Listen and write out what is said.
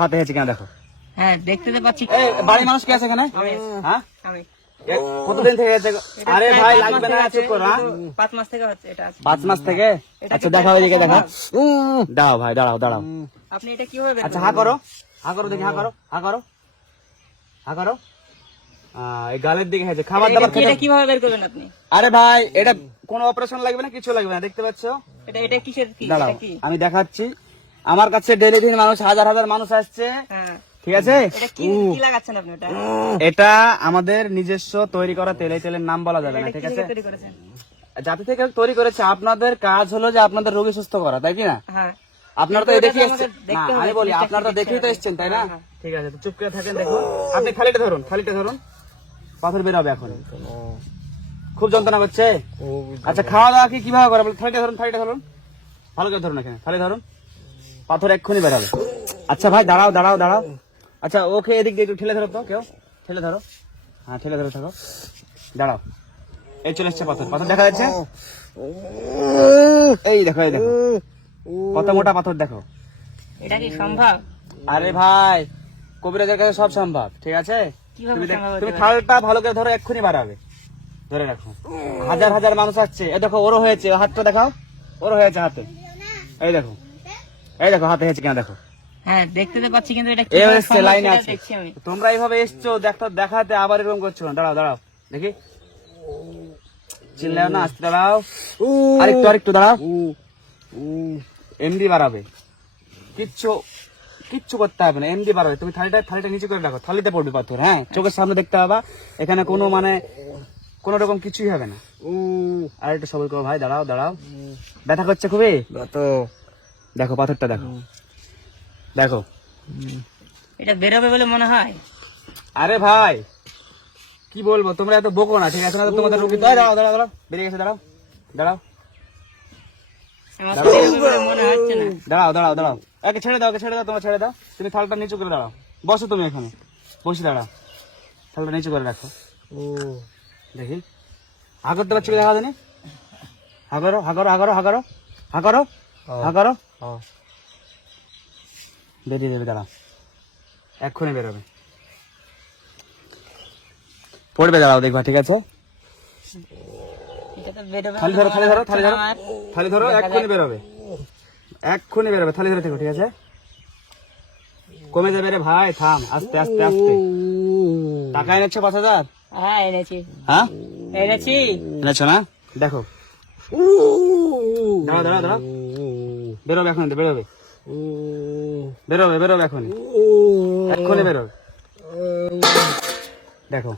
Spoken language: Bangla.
হাতে হয়েছে কিনা দেখো। হ্যাঁ দেখতে তো পাচ্ছি। এই বাড়ির মানুষ কে আছে এখানে? হ্যাঁ আমি কতদিন থেকে হয়েছে? আরে ভাই লাগবে না, চুপ করো। 5 মাস থেকে হচ্ছে এটা। 5 মাস থেকে? আচ্ছা দেখাও, এদিকে দেখাও। দাও ভাই, দাঁড়াও দাঁড়াও। আপনি এটা কিভাবে বের আচ্ছা করবেন? হা করো, হা করো দেখি, হা করো, হা করো, হা করো। এই গালের দিকে হয়েছে। খাবার দাবার এটা খেতে। কিভাবে বের করবেন আপনি? আরে ভাই এটা কোনো অপারেশন লাগবে না, কিছু লাগবে না, দেখতে পাচ্ছ? এটা কিসের কি? দাঁড়াও এটা কি? আমি দেখাচ্ছি। আমার কাছে ডেইলি দিন মানুষ হাজার হাজার মানুষ আসছে, হ্যাঁ ঠিক আছে? এটা কি লাগাচ্ছেন আপনি? এটা এটা আমাদের নিজস্ব তৈরি করা তেল। এই তেলের নাম বলা যাবে না, ঠিক আছে? তৈরি করেছেন? যাতে থেকে তৈরি করেছে। আপনাদের কাজ হলো যে আপনাদের রোগী সুস্থ করা, তাই কি না? হ্যাঁ আপনারা তো দেখে এসেছেন না, আমি বলি আপনারা তো দেখেই তো এসেছেন, তাই না? ঠিক আছে, তো চুপ করে থাকেন। দেখুন আপনি থালিটা ধরুন, থালিটা ধরুন। পাথর বেরোবে এখন। খুব যন্ত্রণা করছে? আচ্ছা খাওয়া দাওয়া কি কিভাবে করে? থালিটা ধরুন, থালিটা ধরুন, ভালো করে ধরুন, এখানে থালি ধরুন। পাথর এক্ষুনি বেরোবে। আচ্ছা ভাই দাঁড়াও দাঁড়াও দাঁড়াও। আচ্ছা ওকে এদিক দিয়ে একটু ঠেলে ধরো তো, কেউ ঠেলে ধরো। হ্যাঁ ঠেলে ধরো, থাকো, দাঁড়াও। এই চলে এসছে পাথর, পাথর দেখা যাচ্ছে? এই দেখো, এই দেখো কত মোটা পাথর দেখো। এটা কি সম্ভব? আরে ভাই কবিরাজের কাছে সব সম্ভব, ঠিক আছে? কিভাবে তুমি সম্ভব হতে তুমি পারে? থালটা ভালো করে ধরো, এক্ষুনি বাড়াবে। ধরে রাখো। হাজার হাজার মানুষ আসছে। এই দেখো ওরও হয়েছে, হাতটা দেখাও, ওরও হয়েছে হাতে। এই দেখো, এই দেখো হাতে হয়েছে কিনা দেখো। হ্যাঁ দেখতে তো পাচ্ছি, কিন্তু এটা এই কিভাবে হচ্ছে সম্ভব লাইন সেটা আছে। দেখছি আমি। তোমরা এইভাবে এসছো দেখাতে আবার এরকম করছো না। দাঁড়াও দাঁড়াও দেখি, চিল্লাও না, আস্তে দাঁড়াও। আরেকটু আরেকটু দাঁড়াও। এমডি বাড়াবে, কিচ্ছু কিচ্ছু করতে হবে না, এমডি বাড়াবে। তুমি থালিটা নিচে করে রাখো, থালিতে পড়বে পাথর। হ্যাঁ চোখের সামনে দেখতে হবে, এখানে কোনো কোনো রকম কিছুই হবে না। আর একটু সবল করো ভাই, দাঁড়াও দাঁড়াও। ব্যথা করছে খুবই? দেখো পাথরটা দেখো, দেখো। এটা বেরোবে বলে মনে হয়? আরে ভাই কি বলবো, তোমরা এত বকো না, ঠিক আছে না? তোমাদের রোগী দাঁড়াও দাঁড়াও দাঁড়াও, বেরিয়ে গেছে, দাঁড়াও দাঁড়াও আমার তো বেরোবে বলে মনে হচ্ছে না। দাঁড়াও দাঁড়াও দাঁড়াও। একে ছেড়ে দাও, তোমরা ছেড়ে দাও। তুমি থালটা নিচু করে দাঁড়াও, বসো তুমি এখানে, বসে দাঁড়াও, থালটা নিচু করে রাখো। দেখি হা করতে পারছি, দেখা দেনি। হা করো, হা করো, হা করো, হা করো, হা করো, হা করো। বেরিয়ে যাবে, দাঁড়াও, এক্ষুনি বেরোবে, পড়বে, দাঁড়াও দেখবা, ঠিক আছে? এটা তো বেরোবে। থালি ধরো, থালি ধরো, থালি ধরো, থালি ধরো, এক্ষুনি বেরোবে, এক্ষুনি বেরোবে। থালি ধরে থেকো, ঠিক আছে? কমে যাবে রে ভাই, থাম, আস্তে আস্তে আস্তে। টাকা এনেছো 5,000? হ্যাঁ এনেছি। হ্যাঁ এনেছি। এনেছো না? দেখো, দাঁড়াও দাঁড়াও দাঁড়াও, বেরোবে এখন, বেরোবে বেরোবে বেরোবে এখনই, এক্ষুনি বেরোবে। দেখো